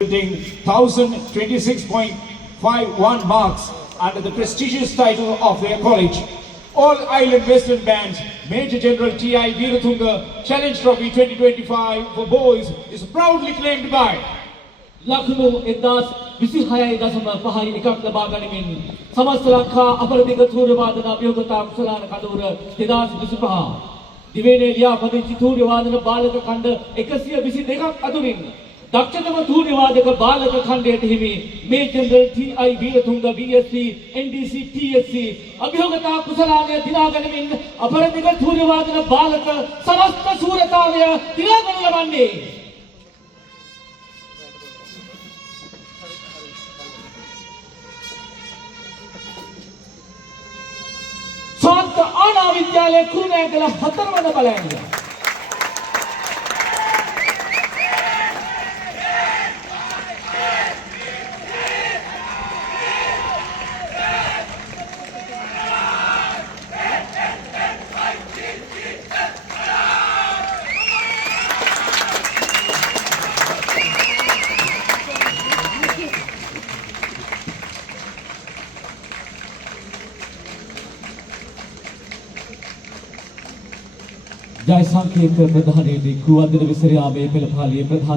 Getting 1026.51 marks under the prestigious title of their college. All Island Western Bands Major General T.I. Veeratunga Challenge Trophy 2025 for boys is proudly claimed by ලකුණු 1026.5 එකක් ලබා ගනිමින් සමස්ත ලංකා අපරදිග තූර්ය වාදන අභියෝගතා කුසලාන කඳවුර 2025 දිවයිනේ ලියාපදිංචි තූර්ය වාදන බාලක ඛණ්ඩ 122ක් අතුරින් දක්ෂතම තූර්ය වාදක බාලක ඛණ්ඩයට හිමි major general T I. Weeratunga VSc NDC TSc අභියෝගතා කුසලානය දිනා ගනිමින් අපරදිග තූර්ය වාදන බාලක සමස්ත සූරතාවය දිනා ගනු ලබන්නේ स्वांत आना विद्यालय कुरुनेकल 4 වන බලයන්ග जय संकेत प्रधान කුවන්දන විසරයාමේ පෙළපාලියේ ප්‍රධාන